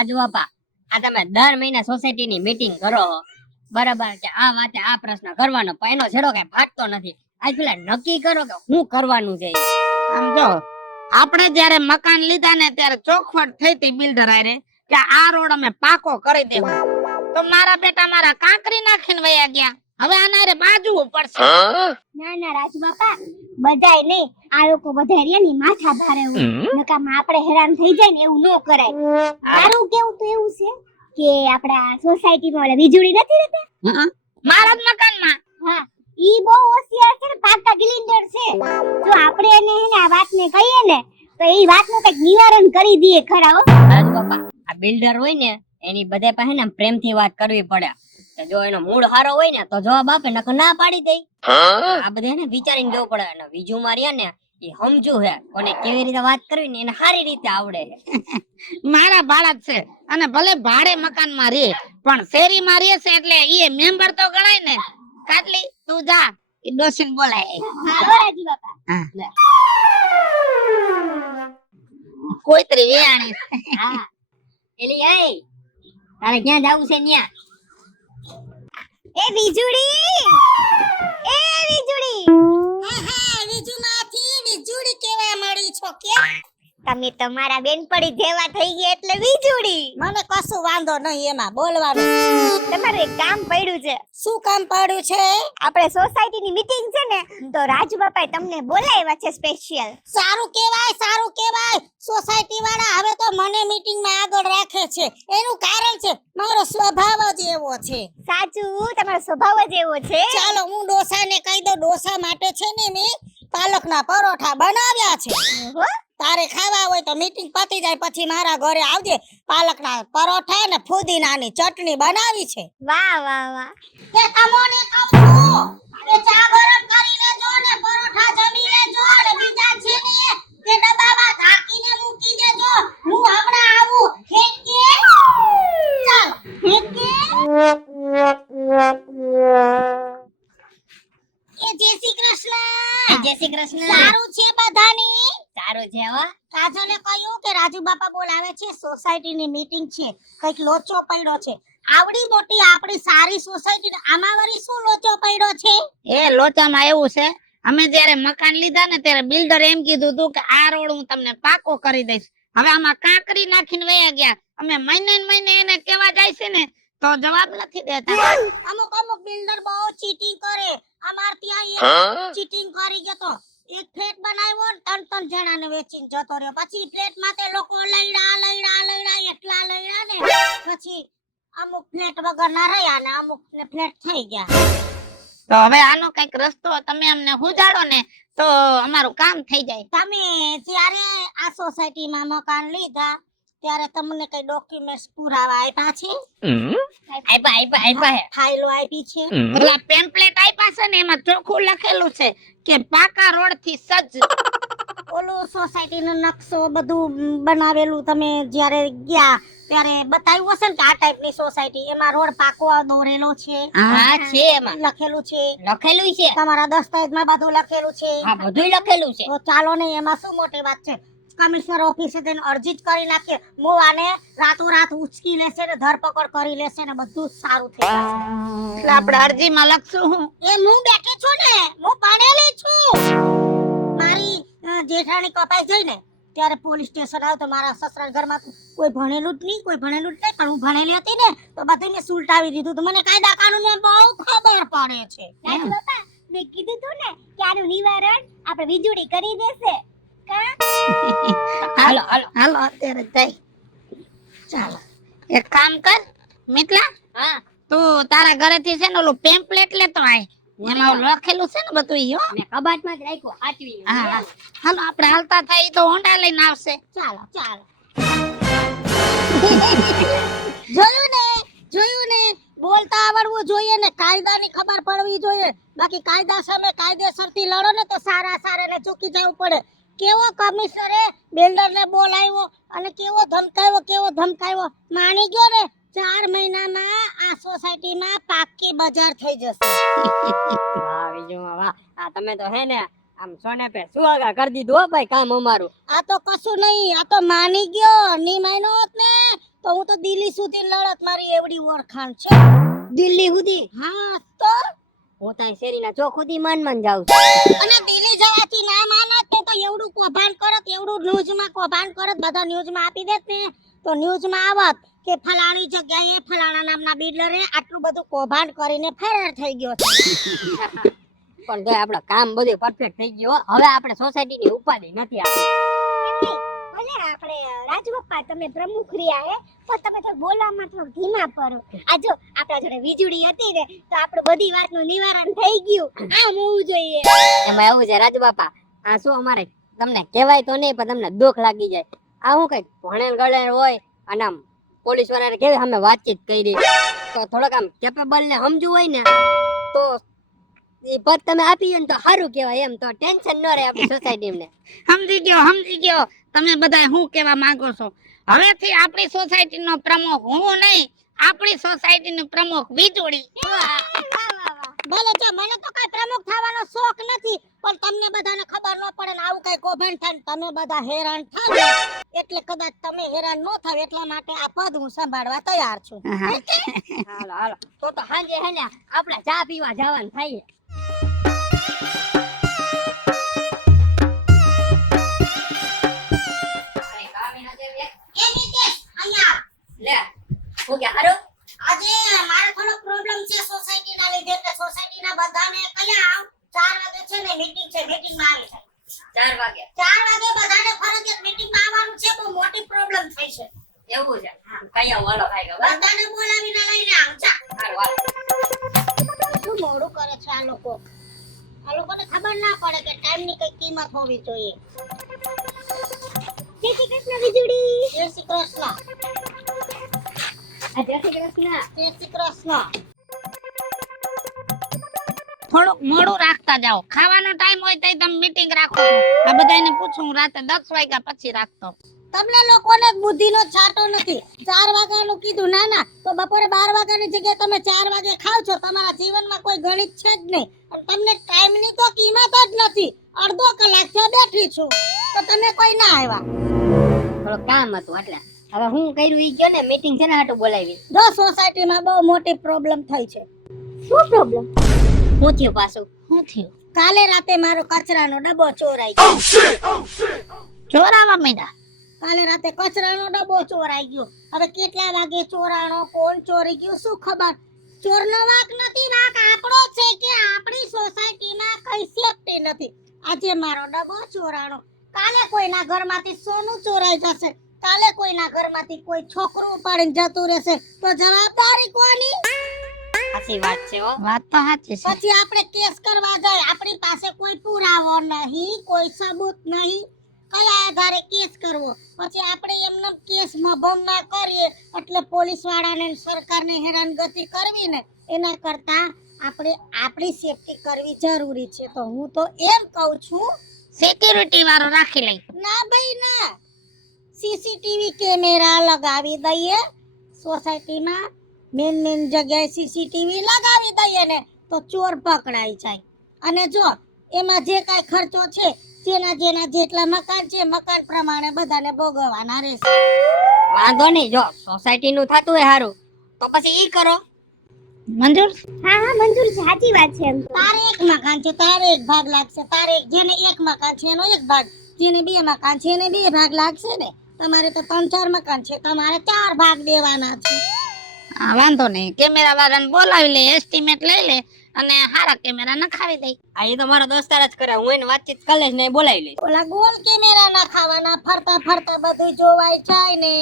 રાજુ બાપા આ તમે દર મહિને સોસાયટીની મીટિંગ કરો બરાબર કે આ વાતે આ પ્રશ્ન કરવાનો પણ એનો છેડો કઈ ફાટતો નથી. આજ પેલા નક્કી કરો કે શું કરવાનું છે. આમ જો આપણે જયારે મકાન લીધા ને ત્યારે ચોખવટ થઈ હતી બિલ્ડર આરે કે આ રોડ અમે પાકો કરી દેવું. તો મારા બેટા મારા કાંકરી નાખીને વયા ગયા. હવે આના રે બાજવું પડશે. ના ના રાજુ બાપા બધાય નહીં, આ લોકો બધાય રહ્યા ની માથા ભારે હોય નકામાં આપણે હેરાન થઈ જાય ને એવું ન કરાય. મારું કેવું તો એવું છે કે આપડા સોસાયટીમાં ઓલા વીજળી નથી રહેતા મારા જ મકાનમાં હા ઈ બહુ હોશિયાર છે ને પાકા ગિલિન્ડર છે. જો આપણે એને હે ને આ વાતને કહીએ ને તો ઈ વાતનું કઈક નિવારણ કરી દઈએ ખરા હો. રાજુ બાપા આ બિલ્ડર હોય ને એની બધે પાસે ને પ્રેમથી વાત કરવી પડે. જો એનો મૂડ સારો હોય ને તો જવાબ આપે નકર ના પાડી દે. આ બધે ને વિચારીને જવું પડે. અને બીજું માર્યા ને એ સમજુ હે કોને કેવી રીતે વાત કરવી ને એને સારી રીતે આવડે. મારા ભાડા જ છે અને ભલે ભાડે મકાનમાં રહે પણ શેરીમાં રહે છે એટલે ઈ મેમ્બર તો ગણાય ને. કાટલી તું જા ઈ ડોસીને બોલાય. હા હો રાજુ બાપા. કોઈ તરી વેયાણી હા એલી એ તારે ક્યાં જાવું છે ન્યા? એ વીજળી વીજુમાંથી વીજુડી કેવા મળી છો કે? તમે તમારા બેનપણી જેવા થઈ ગયા એટલે વીજળી. મને કશું વાંધો નહીં એમાં બોલવાનું. તમારું એક કામ પડ્યું છે. શું કામ પડ્યું છે? આપણે સોસાયટીની મીટિંગ છે ને તો રાજુ બાપાએ તમને બોલાવ્યા છે સ્પેશિયલ. સારું કેવાય. સોસાયટી વાળા હવે તો મને મીટિંગમાં આગળ રાખે છે. એનું કારણ છે મારો સ્વભાવ જ એવો છે. સાચું તમારો સ્વભાવ જ એવો છે. ચાલો હું ડોસાને કહી દઉં. ડોસા માટે છે ને મેં પાલકના પરોઠા બનાવ્યા છે. ઓહો, તારે ખાવા હોય તો મીટિંગ પતી જાય પછી મારા ઘરે આવજે. પાલકના પરોઠા ને ફુદીનાની ચટણી બનાવી છે. વાહ વાહ વાહ. કે તમોને કહું કે ચા ગરમ કરી લેજો ને પરોઠા જમી લેજો ને બીજા છે ને તે ડબ્બામાં ઢાંકીને મૂકી દેજો. હું હમણાં આવું. હેકે ચાલ હેકે એ જય શ્રી કૃષ્ણ. જય શ્રી કૃષ્ણ. સારું છે બધાની? સારું છે હો. કાજલે કહ્યું કે રાજુ બાપા બોલાવે છે સોસાયટીની મીટિંગ છે. કઈક લોચો પડ્યો છે. આવડી મોટી આપણી સારી સોસાયટી આમાં વળી શું લોચો પડ્યો છે? એ લોચામાં એવું છે અમે જ્યારે મકાન લીધા ને ત્યારે બિલ્ડર એમ કીધું હતું કે આ રોડ હું તમને પાકો કરી દઈશ. હવે આમાં કાંકરી નાખીને વયા ગયા. અમે મહિને ને મહિને એને કેવા જાય છે ને તો જવાબ નથી દેતા. અમુક બિલ્ડર બહુ ચીટિંગ કરે. અમાર ત્યાં એક ચીટિંગ કરી ગયો તો એક ફ્લેટ બનાવ્યો ને 3 જણાને વેચીને જતો રહ્યો. પછી ફ્લેટ માટે લોકો લઈડા એટલા લઈડા ને પછી અમુક ફ્લેટ વગર ના રહ્યા ને અમુક ને ફ્લેટ થઈ ગયા. તો હવે આનો કઈક રસ્તો તમે અમને સુજાડો ને તો અમારું કામ થઈ જાય. તમે જ્યારે આ સોસાયટીમાં મકાન લીધા ત્યારે તમને કઈ ડોક્યુમેન્ટ્સ પુરાવા આપ્યા છે? આપ્યા હે. ફાઇલો આપી છે? ઓલા પેમ્પલેટ આપ્યા છે ને એમાં ચોખ્ખું લખેલું છે કે પાકા રોડ થી સજ્જ. ઓલું સોસાયટી નો નકશો બધું બનાવેલું તમે જ્યારે ગયા ત્યારે બતાવ્યું હશે ને કે આ ટાઈપ ની સોસાયટી એમાં રોડ પાકો દોરેલો છે. હા છે એમાં લખેલું છે. લખેલું છે. તમારા દસ્તાવેજમાં બધું લખેલું છે. હા બધુંય લખેલું છે. તો ચાલો ને એમાં શું મોટી વાત છે. કમિશનર ઓફિસે જઈને અરજી જ કરી નાખીએ. મો આને રાતોરાત ઉચકી લેશે ને ધરપકડ કરી લેશે ને બધું સારું થઈ જશે. એટલે આપણે અરજીમાં લખશું હું એ હું બેઠી છું ને હું ભણેલી છું. મારી જેઠાણી કપાઈ જઈ ને ત્યારે પોલીસ સ્ટેશન આવ્યો તો મારા સસરા ઘરમાં કોઈ ભણેલું જ નહીં પણ હું ભણેલી હતી ને તો બધું મેં સુલટાવી દીધું. તો મને કાયદા કાનૂન બહુ ખબર પડે છે. રાજુ બાપા મેં કીધું તું ને કે આનું નિવારણ આપણે વીજળી કરી દેશે. હાલો અત્યારે જઈ. ચાલો એક કામ કર મિતલા. હા તું તારા ઘરેથી છે ને ઓલું પેમ્પલેટ લેતો આય. એમાં લખેલું છે ને બધું ઈ હો. મેં કબાટમાં જ રાખ્યો આટવી. હા હાલો આપણે હાલતા થાય તો હોંડા લઈને આવશે. ચાલો જોયું ને બોલતા આવડવું જોઈએ ને કાયદાની ખબર પડવી જોઈએ. બાકી કાયદા સામે કાયદેસરથી લડો ને તો સારા ને ચૂકી જવું પડે. કેવો કમિશનરે બિલ્ડરને બોલાવ્યો અને કેવો ધમકાવ્યો માની ગયો ને 4 મહિનામાં આ સોસાયટીમાં પાક્કી બજાર થઈ જશે. વાહ વિજુમાં વાહ. આ તમે તો હે ને આમ સોને પે સુહાગા કરી દીધું હો ભાઈ કામ અમારું. આ તો કશું નહીં. આ તો માની ગયો ની માન્યો હોત ને તો હું તો દિલ્હી સુધી લડત, મારી એવડી ઓળખાણ છે. દિલ્હી સુધી હા તો હું ત્યાં શેરીના ચોક સુધી માન જાઉં છું. અને દિલ્હી જવાથી ના માનત ને તો એવડું કૌભાંડ કરત, એવડું ન્યૂઝમાં કૌભાંડ કરત, બધા ન્યૂઝમાં આપી દેત ને તો ન્યૂઝમાં આવત કે ફલાણી જગ્યાએ ફલાણા નામના બિલ્ડરે આટલું બધું કૌભાંડ કરીને ફરાર થઈ ગયો છે. પણ તો આપણું કામ બધું પરફેક્ટ થઈ ગયું હો. હવે આપણે સોસાયટીની ઉપાધિ નથી આપી. ભલે આપણે રાજુ પપ્પા તમે પ્રમુખ રહ્યા હે પણ તમે તો બોલવામાં થોડું ધીમા પડો. આ જો આપણા જોડે વીજળી હતી ને તો આપણું બધી વાતનું નિવારણ થઈ ગયું. આમ હોવું જોઈએ. એમાં એવું છે રાજુ બાપા, આ શું અમારે તમને કહેવાય તો નહીં પણ તમને દુઃખ લાગી જાય. આ હું કઈ ભણેલ ગળેલ હોય અને આમ પોલીસ વાળાને કેવી અમે વાતચીત કરી તો થોડોક આમ કેપેબલ ને સમજવું હોય ને તો એ પદ તમે આપી ને તો સારું કહેવાય. એમ તો ટેન્શન ન રહે આપણી સોસાયટી ને. સમજી ગયો તમે બધા શું કહેવા માંગો છો. હવેથી આપણી સોસાયટીનો પ્રમુખ હું નહીં, આપણી સોસાયટીનો પ્રમુખ વીજળી. ભલે છે, મને તો કઈ પ્રમુખ થવાનો શોખ નથી, પણ તમને બધાને ખબર ન પડે ને આવું કઈ કૌભાંડ થાય ને તમે બધા હેરાન થાવ એટલે કદાચ તમે હેરાન ન થાવ એટલા માટે આ પદ હું સંભાળવા તૈયાર છું. હાલો હાલો તો સાંજે હે ને આપણે ચા પીવા જવાનું થાય. લે હું કે હારો આજે મારે થોડો પ્રોબ્લેમ છે સોસાયટીના લીધે, એટલે સોસાયટીના બધાને કયા 4 વાગે છે ને મીટિંગ છે, મીટિંગમાં આવી જાય. 4 વાગે 4 વાગે બધાને ફરજિયાત મીટિંગમાં આવવાનું છે. બહુ મોટી પ્રોબ્લેમ થઈ છે. એવું છે. કયા વાળો થાય ખબર? બધાને બોલાવીને લઈને આવજા. હારું હાલો. શું મોડું કરે છે આ લોકો? આ લોકોને ખબર ના પડે કે ટાઈમની કઈ કિંમત હોવી જોઈએ. જય શ્રી કૃષ્ણ વીજળી. જય શ્રી કૃષ્ણ. જય શ્રી કૃષ્ણ. જય શ્રી કૃષ્ણ. થોડુંક મોડું રાખતા જાઓ. ખાવાનો ટાઈમ હોય તો તમે મીટિંગ રાખો. આ બધાને પૂછું રાતે 10 વાગ્યા પછી રાખતો. તમને લોકોને બુદ્ધિનો છાંટો નથી. 4 વાગ્યાનું કીધું ના તો બપોરે 12 વાગ્યાની જગ્યાએ તમે 4 વાગે ખાવ છો. તમારા જીવનમાં કોઈ ગણિત છે જ નહીં. અને તમને ટાઈમની તો કિંમત જ નથી. અડધો કલાકથી બેઠી છું તો તમે કોઈ ના આવ્યા. થોડું કામ હતું એટલે હવે હું કર્યું ઈ ગયો ને મીટિંગ છે ને હાટું બોલાવી. જો સોસાયટીમાં બહુ મોટી પ્રોબ્લેમ થઈ છે. શું પ્રોબ્લેમ? હું થયું પાછું? શું થયું? કાલે રાતે મારો કચરાનો ડબ્બો ચોરાઈ ગયો. ચોરાવા માંડ્યા. કાલે રાતે કચરાનો ડબ્બો ચોરાઈ ગયો. હવે કેટલા વાગે ચોરાણો, કોણ ચોરી ગયું શું ખબર. ચોરનો વાંક નથી, વાંક આપણો છે કે આપણી સોસાયટીમાં કઈ સેફટી નથી. આજે મારો ડબ્બો ચોરાણો, કાલે કોઈના ઘરમાંથી સોનું ચોરાઈ જશે, કાલે કોઈના ઘરમાંથી કોઈ છોકરું ઉપાડીને જતું રહેશે તો જવાબદારી કોની? સાચી વાત છે હો. વાત તો સાચી છે. પછી આપણે કેસ કરવા જાય, આપણી પાસે કોઈ પુરાવો નહીં, કોઈ સબૂત નહીં, કયા આધારે કેસ કરવો? પછી આપણે એમને કેસમાં ભંગ ના કરીએ એટલે પોલીસ વાળાને સરકારને હેરાનગતિ કરવી ને એના કરતા આપણે આપણી સેફટી કરવી જરૂરી છે. તો હું તો એમ કહું છું સિક્યુરિટી વાળો રાખી લઈ. ના ભાઈ ના, સીસીટીવી કેમેરા લગાવી દઈએ સોસાયટીમાં. મેન જગ્યાએ સીસીટીવી લગાવી દઈએ ને તો ચોર પકડાઈ જાય. અને જો એમાં જે કાંઈ ખર્ચો છે, જેના જેટલા મકાન છે મકાન પ્રમાણે બધાને ભોગવવાના રહેશે. વાંધો નહીં, જો સોસાયટી નું થતું હોય સારું તો પછી ઈ કરો. મંજૂર? હા મંજૂર છે, સાચી વાત છે. એમ તારે એક મકાન છે, તારે એક ભાગ લાગશે. તારે જેને એક મકાન છે એનો એક ભાગ, જેને 2 મકાન છે એને 2 ભાગ લાગશે ને. તમારે તો 3-4 મકાન છે, તમારે 4 ભાગ દેવાના છે. હા વાંધો નહીં, કેમેરા વાળાને બોલાવી લે, એસ્ટિમેટ લઈ લે અને હારા કેમેરા નખાવી દે. આ એ તો મારો દોસ્તાર જ કરે, હું એને વાતચીત કરી લઈશ ને એ બોલાવી લઈશ. ઓલા ગોલ કેમેરા નખાવાના, ફરતા બધું જોવાય જાય ને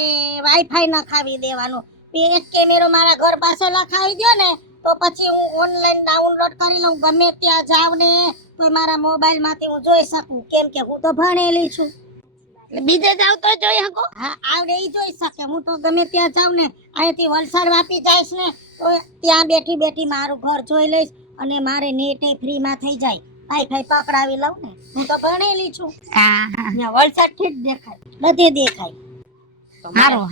વાઈફાઈ નખાવી દેવાનું. એક કેમેરો મારા ઘર પાસે લખાવી દો ને તો પછી હું ઓનલાઈન ડાઉનલોડ કરી લઉં, ગમે ત્યાં જાવ ને તો મારા મોબાઈલ માંથી હું જોઈ શકું, કેમ કે હું તો ભણેલી છું. બીજે જાવ તો જોઈ શકો? હા આવડે ઈ જોઈ શકે. હું તો ગમે ત્યાં જાવ ને, અહીંથી વલસાડ વાપી જઈશ ને તો ત્યાં બેઠી મારું ઘર જોઈ લઈશ અને મારે નેટ ફ્રી માં થઈ જાય. વાઈફાઈ પકડાવી લઉં ને, હું તો ભણેલી છું. ત્યાં વલસાડ થી જ દેખાય, બધે દેખાય. હારું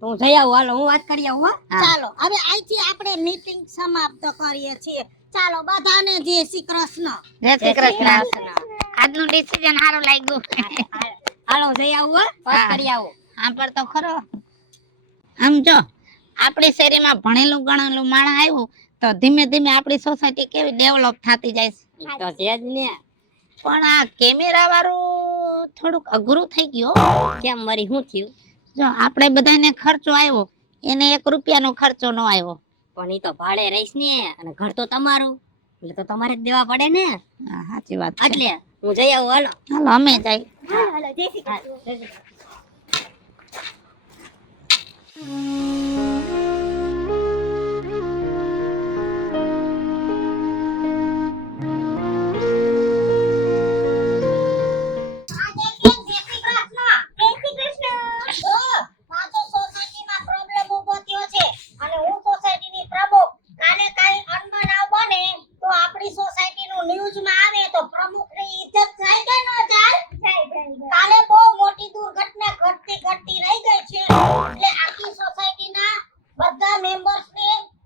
તો હું જઈ આવું. હાલો હું વાત કરી આવું. ચાલો હવે અહીંથી આપણે મીટિંગ સમાપ્ત કરીએ છીએ. ચાલો બધાને જય શ્રી કૃષ્ણ. જય શ્રી કૃષ્ણ. આજનું ડિસિઝન સારું લાગ્યું. હાલો જઈ આવું, વાત કરી આવું. હા પર તો ખરો. આમ જો આપણી શેરીમાં ભણેલું ગણેલું માણસ આવ્યું તો ધીમે ધીમે આપણી સોસાયટી કેવી ડેવલપ થતી જાય છે. ઈ તો છે જ ને. પણ આ કેમેરા વાળું થોડુંક અઘરું થઈ ગયું હો. કેમ વરી શું થયું? જો આપણે બધાને ખર્ચો આવ્યો એને 1 રૂપિયાનો ખર્ચો ન આવ્યો. પણ ઈ તો ભાડે રહીશ ને અને ઘર તો તમારું એટલે તો તમારે જ દેવા પડે ને. હા, સાચી વાત છે. એટલે હું જઈ આવું હાલો. હાલો અમે જાય. હાલો જય શ્રી હા, કૃષ્ણ. જય શ્રી કૃષ્ણ.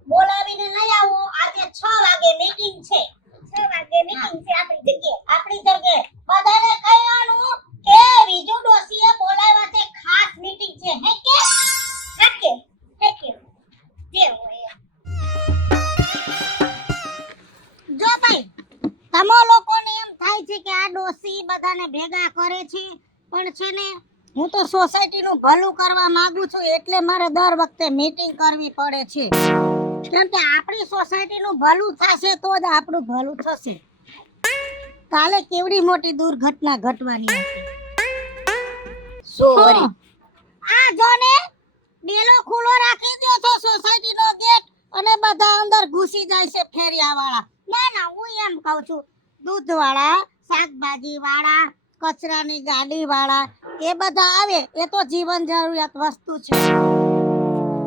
બોલાવીને લઈ આવો. આજે 6 વાગે મીટિંગ છે. 6 વાગે meeting છે આપણી જગ્યાએ. આપણી જગ્યાએ બધાને કહેવાનું કે બીજું ડોસીએ બોલાવ્યા છે, ખાસ મીટિંગ છે. હે કે હાકે હાકે જે હોય એમ. જો ભાઈ તમો લોકોને એમ થાય છે કે આ ડોસી બધાને ભેગા કરે છે, પણ છે ને હું તો સોસાયટીનું ભલું કરવા માંગુ છું એટલે મારે દર વખતે મીટિંગ કરવી પડે છે. કેમ કે આપણી સોસાયટીનું ભલું થશે તો જ આપણું ભલું થશે. કાલે કેવડી મોટી દુર્ઘટના ઘટવાની હતી. શું વરી? આ જો ને ડેલો ખુલ્લો રાખી દ્યો છો સોસાયટીનો ગેટ અને બધા અંદર ઘૂસી જાય છે ફેરિયાવાળા. ના ના હું એમ કહું છું દૂધવાળા, શાકભાજીવાળા, કચરાની ગાડીવાળા એ બધા આવે એ તો જીવન જરૂરિયાત વસ્તુ છે.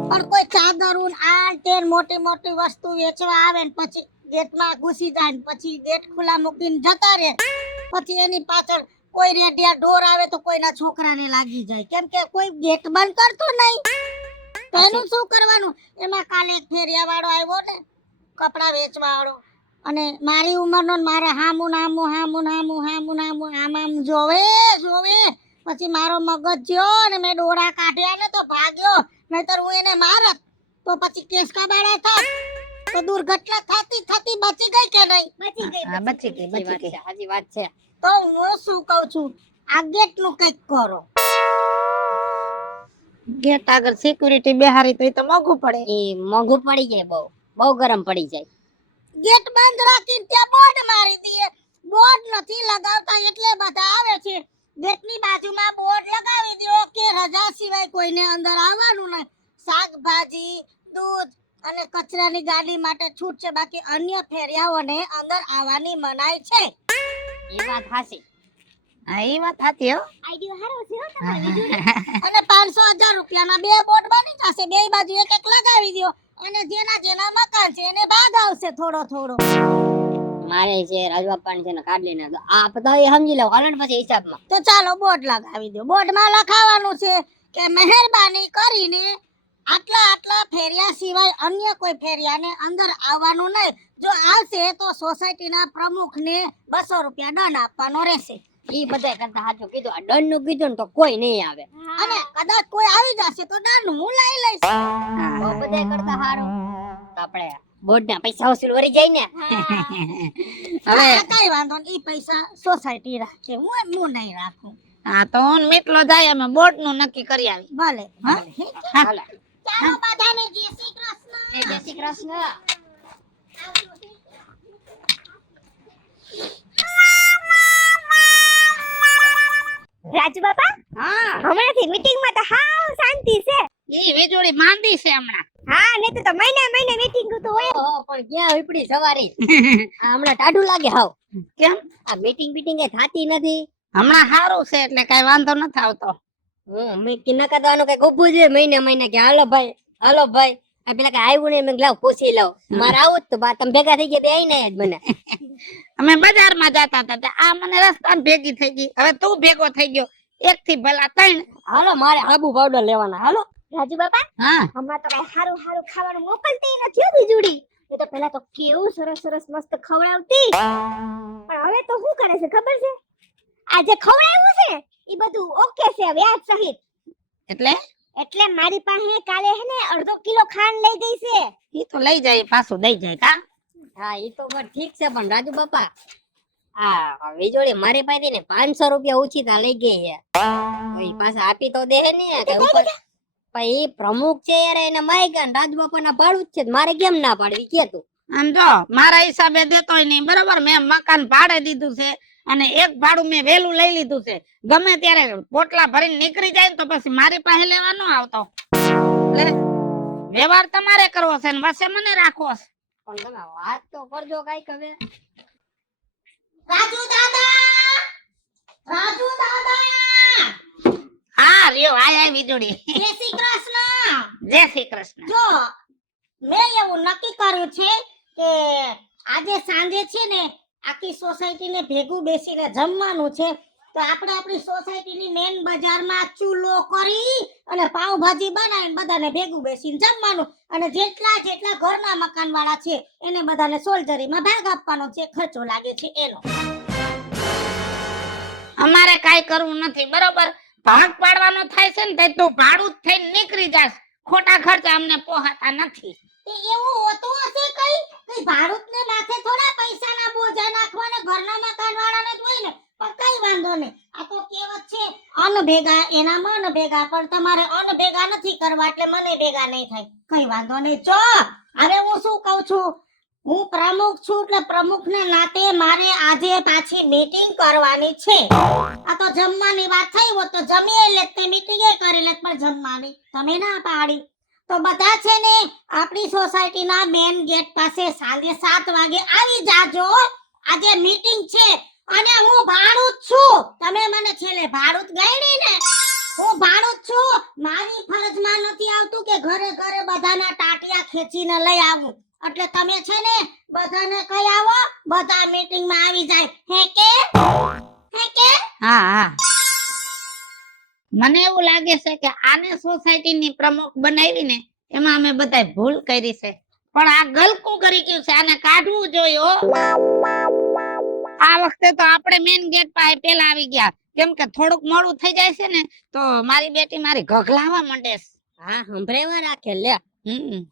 પણ કોઈ ચાદરું આ તે મોટી મોટી વસ્તુ વેચવા આવે ને પછી ગેટમાં ઘૂસી જાય ને પછી ગેટ ખુલ્લા મૂકીને જતા રહે, પછી એની પાછળ કોઈ રેડિયા ઢોર આવે તો કોઈના છોકરાને લાગી જાય. કેમ કે કોઈ ગેટ બંધ કરતો નહીં. તો એનું શું કરવાનું? એમાં કાલે એક ફેરિયાવાળો આવ્યો ને કપડા વેચવાવાળો, અને મારી ઉંમરનો ને મારે હામું નામું આમ જોવે પછી મારો મગજ જ્યો ને મેં ડોરા કાઢ્યા ને તો ભાગ્યો, નહીતર હું એને મારત તો પછી કેસ કાબાડા થાત તો દુર્ઘટના થતી બચી ગઈ કે નહીં? બચી ગઈ. હા, બચી ગઈ. સાચી વાત છે. તો હું શું કહું છું આ ગેટ નું કઈક કરો. ગેટ આગળ સિક્યુરિટી બેહારી તો એ તો મોંઘું પડે. એ મોંઘું પડી જાય, બહુ ગરમ પડી જાય. ગેટ બંધ રાખીને ત્યાં બોર્ડ મારી દઈએ. બોર્ડ નથી લગાવતા એટલે બધા આવે છે. ગેટની બાજુમાં બોર્ડ લગાવી દો કે રજા સિવાય કોઈને અંદર આવવાનું નહીં. શાકભાજી, દૂધ અને કચરાની ગાડી માટે છૂટ છે, બાકી અન્ય ફેરિયાઓને અંદર આવવાની મનાઈ છે. એ વાત હાચી. હા, એ વાત સાચી હો. આઈડિયા હારો છે હો તમારો વિજુડી. અને 500,000 રૂપિયાના 2 બોર્ડ બની જશે. બે બાજુ એક એક લગાવી દો અને જેના મકાન છે એને ભાગ આવશે થોડો. મારે છે રાજબાપાને છે ને કાઢી લેને આ બધા એ સમજી લો હાલો ને પછી હિસાબમાં. તો ચાલો બોર્ડ લગાવી દો. બોર્ડમાં લખાવાનું છે કે મહેરબાની કરીને આટલા ફેરિયા સિવાય અન્ય કોઈ ફેરિયાને અંદર આવવાનું નહીં. જો આવશે તો સોસાયટીના પ્રમુખને 200 રૂપિયા દંડ આપવાનો રહેશે. ઈ બધા કરતા સાચું કીધું. આ દંડ નું કીધું ને તો કોઈ નહીં આવે. અને કદાચ કોઈ આવી જશે તો દંડ હું લઈ લઈશ. તો બધા કરતા સારું તો આપણે બોર્ડ ના પૈસા વસૂલ વરી જાય ને. હવે કઈ વાંધો નહીં, ઈ પૈસા સોસાયટી રાખે, હું નહીં રાખું. હા તો હું મીટલો જાય અમે બોર્ડ નું નક્કી કરી આવી. ભલે. હાલે. ચાલો બધાને જય શ્રી કૃષ્ણ. જય શ્રી કૃષ્ણ. રાજુ બાપા હા હમણાંથી મીટિંગ માં તો હાવ શાંતિ છે. ઈ વીજળી માંદી છે હમણાં. હા નહીં તો મહિને મીટિંગ તો હોય. ઓહો, પણ ક્યાં ઉપડી સવારી. આ હમણાં ટાઢું લાગે હાવ. કેમ? આ મીટિંગ એ થાતી નથી. હમણાં સારું છે એટલે કઈ વાંધો નથી આવતો. મેં કે નકા તો આનું કઈક ઊભું છે મહિને કે હાલો ભાઈ આ પેલા કઈ આવ્યું નહીં. મેં લાવ પૂછી લઉં. મારે આવું જ તો બા તમે ભેગા થઈ ગયા બે આઈને જ મને. અમે બજારમાં જતા હતા તે આ મને રસ્તામાં ભેગી થઈ ગઈ. હવે તું ભેગો થઈ ગયો. 1 થી ભલા 3. હાલો મારે આબુ પાવડર લેવાના. હાલો. રાજુ બાપા હા હમણાં તો કઈ સારું ખાવાનું મોકલતી નથી હો વીજળી. એ તો પેલા તો કેવું સરસ મસ્ત ખવડાવતી, પણ હવે તો શું કરે છે ખબર છે? આ જે ખવડાવ્યું છે એ બધું ઓકે છે વ્યાજ સહિત. એટલે એટલે મારી પાસે કાલે હે ને અડધો કિલો ખાંડ લઈ ગઈ છે. ઈ તો લઈ જાય પાછું દઈ જાય કા. હા ઈ તો પણ ઠીક છે પણ રાજુ બાપા આ વીજળી મારી પાસે ને 500 રૂપિયા ઓછીતા લઈ ગઈ છે તો ઈ પાછા આપી તો દે ને કે ઉપર પણ ઈ પ્રમુખ છે યાર એને માયગા રાજુ બાપા ના ભાડું જ છે તો મારે કેમ ના પાડવી કે તું આમ જો મારા હિસાબે દેતોય નહીં બરોબર. મેં મકાન ભાડે દીધું છે અને એક ભાડું મેં વેલું લઈ લીધું છે. ગમે ત્યારે પોટલા ભરીને નીકળી જાય ને તો પછી મારી પાસે લેવા ન આવતો. એટલે વ્યવહાર તમારે કરવો છે ને વસે મને રાખવો છે. પણ તમે વાત તો કરજો કાઈક હવે રાજુ દાદા હા લ્યો આય વીજળી. જય શ્રી કૃષ્ણ. જય શ્રી કૃષ્ણ. જો મેં એવું નક્કી કર્યું છે કે આજે સાંજે છે ને આખી સોસાયટી ને ભેગું બેસીને જમવાનું છે તો આપણે આપણી સોસાયટીની મેન બજારમાં ચૂલો કરી અને પાવભાજી બનાવીને બધાને ભેગું બેસીને જમવાનું અને જેટલા ઘરના મકાન વાળા છે એને બધાને સોલ્જરીમાં ભાગ આપવાનો છે ખર્ચો લાગે છે એનો. અમારે કાઈ કરવું નથી બરોબર. ભાગ પાડવાનો થાય છે ને તો તું ભાડું જ થઈને નીકળી જાસ. ખોટા ખર્ચા અમને પોહાતા નથી. તે એવું હોતું હશે કઈ ભાડુતને માથે થોડા પૈસાના બોજા નાખવાના ઘરના મકાન વાળાને જ હોય ને પણ કઈ વાંધો નહીં. આ તો કહેવત છે અન ભેગા એના મન ભેગા પણ તમારે અન ભેગા નથી કરવા એટલે મને ભેગા નહીં થાય. કઈ વાંધો નહીં. જો હવે હું શું કહું છું હું પ્રમુખ છું એટલે પ્રમુખને નાતે મારે આજે પાછી મીટિંગ કરવાની છે. આ તો જમવાની વાત થઈ હોત તો જમીએ લેત તે મીટિંગ કરી લેત પણ જમવાની તમે ના પાડી તો બધા છે ને આપણી સોસાયટીના મેન ગેટ પાસે સાંજે 7 વાગે આવી જાજો. આજે મીટિંગ છે અને હું ભાડું જ છું. તમે મને છેલ્લે ભાડું જ ગણી ને હું ભાડું જ છું. મારી ફરજમાં નથી આવતું કે ઘરે ઘરે બધાના ટાટિયા ખેંચીને લઈ આવું. એટલે તમે છે ને બધાને કઈ આવો બધા મીટિંગમાં આવી જાય. હે કે હા હા મને એવું લાગે છે કે આને સોસાયટીની પ્રમુખ બનાવીને એમાં અમે બધાય ભૂલ કરી છે. પણ આ ગલકું કરી ગયું છે. આને કાઢવું જોઈએ હો. આ વખતે તો આપણે મેન ગેટ પાસે પેલા આવી ગયા કેમ કે થોડુંક મોડું થઈ જાય છે ને તો મારી બેટી મારી ઘગલાવા માંડે છે. હા સંભળેવા રાખે લે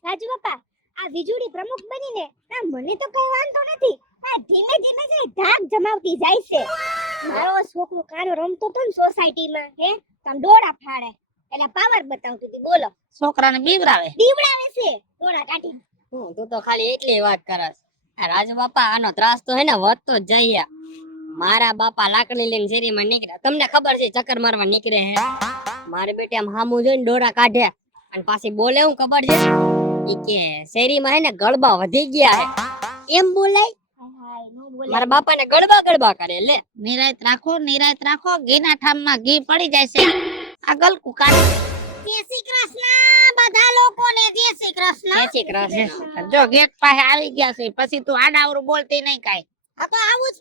રાજુ બાપા આ વીજળી પ્રમુખ બનીને મને તો કઈ વાંધો નથી. આ ધીમે ધીમે જાય ધાક જમાવતી જાય છે. મારો છોકરો કાનો રમતો તો ને સોસાયટીમાં હે તમ ડોળા ફાડે એટલે પાવર બતાવતી હતી. બોલો છોકરાને બીવરાવે છે ડોળા કાઢી. તું તો ખાલી એટલી વાત કરસ. આ રાજુ બાપા આનો ત્રાસ તો હે ને વધતો જ જાય. મારા બાપા લાકડી લઈને શેરીમાં નીકળ્યા તમને ખબર છે ચક્કર મારવા નીકળે હે મારી બેટી આમ હામું જોઈને ડોરા કાઢે અને પાછી બોલે હું ખબર છે ઈ કે શેરીમાં હે ને ગળબા વધી ગયા હે એમ બોલાય. મારા બાપા ને ગળબા કરે લે. નિરાયત રાખો ઘીના ઠામમાં ઘી પડી જાય છે. આ ગલકું કાઢ. જય શ્રી કૃષ્ણ બધા લોકોને. જય શ્રી કૃષ્ણ. જય શ્રી કૃષ્ણ. જો ગેટ પાસે આવી ગયા છે પછી તું આડાવરું બોલતી નહીં કાઈ. આ તો આવું જ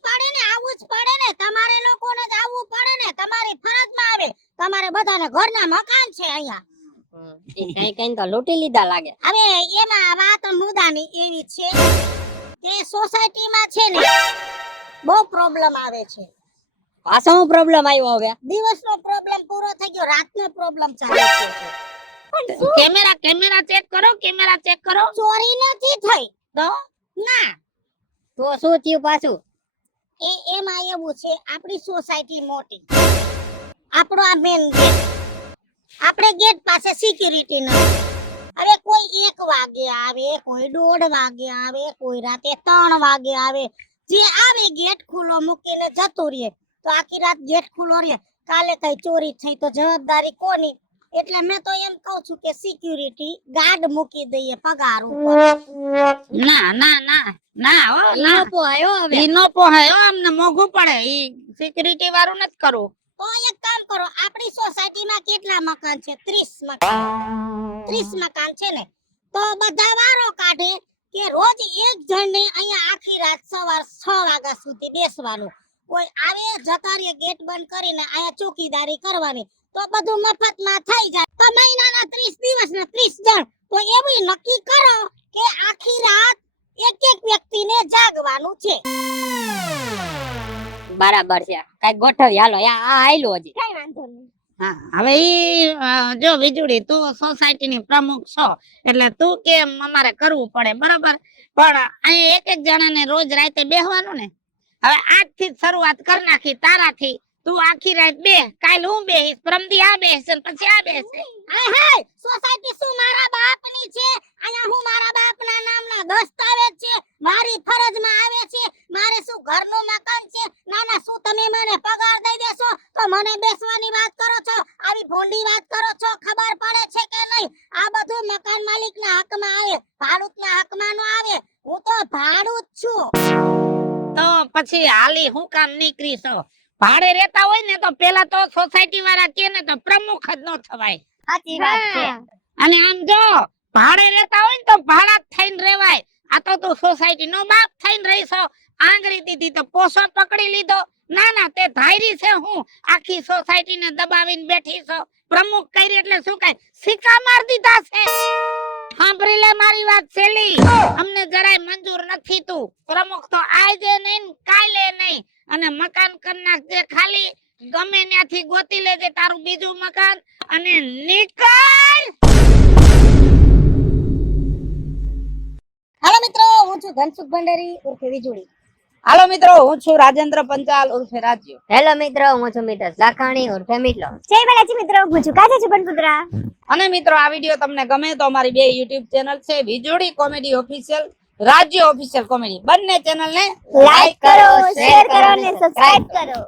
પડે ને તમારે લોકોને જ આવવું પડે ને તમારી ફરજમાં આવે. તમારે બધાને ઘરના મકાન છે અહીંયા. કઈ તો લૂંટી લીધા લાગે. હવે એમાં વાત મુદ્દાની એવી છે કે સોસાયટીમાં છે ને બહુ પ્રોબ્લેમ આવે છે. પાછો હું પ્રોબ્લેમ આવ્યો હવે. દિવસનો પ્રોબ્લેમ પૂરો થઈ ગયો રાતનો પ્રોબ્લેમ ચાલે છે. કેમેરા ચેક કરો. ચોરી નથી થઈ તો ના તો શું થયું પાછું? એમાં એવું છે આપણી સોસાયટી મોટી આપણો આ મેન ગેટ આપણે ગેટ પાસે સિક્યુરિટી નથી. હવે કોઈ 1 વાગે આવે કોઈ 1:30 વાગે આવે કોઈ રાતે 3 વાગે આવે જે આવે ગેટ ખુલ્લો મૂકીને જતું રહે તો આખી રાત ગેટ ખુલ્લો રહે. કાલે કઈ ચોરી થઈ તો જવાબદારી કોની? એટલે મેં તો એમ કહું છું કે સિક્યુરિટી ગાર્ડ મૂકી દઈએ પગાર ઉપર. ના હો ના આવ્યો હવે. ઈ નો પોહાયો અમને મોંઘું પડે. ઈ સિક્યુરિટી વાળું નથી કરવું. તો એક કામ કરો આપણી સોસાયટીમાં કેટલા મકાન છે? 30 મકાન. 30 મકાન છે ને તો બધા વારો કાઢે કે રોજ એક જણને અહીંયા આખી રાત સવાર 6 વાગ્યા સુધી બેસવાનું. કોઈ આવે જતા રે ગેટ બંધ કરીને અહીંયા ચોકીદારી કરવાની તો બધું મફતમાં થઈ જાય. તો મહિનાના 30 દિવસના 30 જણ તો એવું નક્કી કરો કે આખી રાત એક વ્યક્તિને જાગવાનું છે. બરાબર છે કઈ ગોઠવી હાલો આ આયલો હજી કઈ વાંધો નહીં. હા હવે ઈ જો વીજળી તું સોસાયટી ની પ્રમુખ છો એટલે તું કેમ અમારે કરવું પડે બરાબર પણ અહીં એક જણાને રોજ રાતે બેહવાનું ને હવે આજથી જ શરૂઆત કરી નાખી તારાથી તું આખી રાત બે કાલ હું બેહીશ પ્રમદી આ બેહશે ને પછી આ બેહશે સોસાયટી શું મારા બાપની છે અહીંયા હું મારા બાપના નામના દસ્તાવેજ છે મારી ફરજમાં આવે છે મારે શું ઘરનું મકાન છે ના ના શું તમે મને પગાર દઈ દેશો તો મને બેસવાની વાત કરો છો આવી ભોંડી વાત કરો છો ખબર પડે છે કે નહીં આ બધું મકાન માલિકના હકમાં આવે ભાડૂતના હકમાં ન આવે હું તો ભાડૂત છું તો પછી હાલી હું કામ નીકળી છો ભાડે રહેતા હોય ને તો પેલા તો સોસાયટી વાળા કે ને તો પ્રમુખ જ ન થવાય સાચી વાત છે અને આમ જો ભાડે રહેતા હોય ને તો ભાડા જ થઈને રહેવાય આ તો તું સોસાયટી નો બાપ થઈને રહીશો આંગળી દીધી તો પોસો પકડી લીધો ના ના તે ધાયરી છે હું આખી સોસાયટી ને દબાવીને બેઠી છો પ્રમુખ કરી એટલે શું કઈ સિક્કા માર દીધા છે સાંભળી લે મારી વાત છેલી અમને જરાય મંજૂર નથી તું પ્રમુખ તો આજે નહીં કાલે નહીં અને મકાન કર નાખજે ખાલી ગમે ત્યાંથી ગોતી લેજે તારું બીજું મકાન અને નીકળ હાલો મિત્રો હું છું ધનસુખ ભંડારી ઉર્ફે વીજળી હાલો મિત્રો હું છું રાજેન્દ્ર પંચાલ ઉર્ફે રાજ્યો હેલો મિત્રો, હું છું મિત્ર લાખાણી ઉર્ફે મિતલો. જય બાલાજી મિત્રો, હું છું કાજે છુપનપુત્રા. અને મિત્રો આ વિડિયો તમને ગમે તો અમારી બે YouTube ચેનલ છે વીજળી કોમેડી ઓફિશિયલ, રાજ્ય ઓફિશિયલ કોમેડી બંને ચેનલ ને લાઈક કરો, શેર કરો અને સબસ્ક્રાઇબ કરો.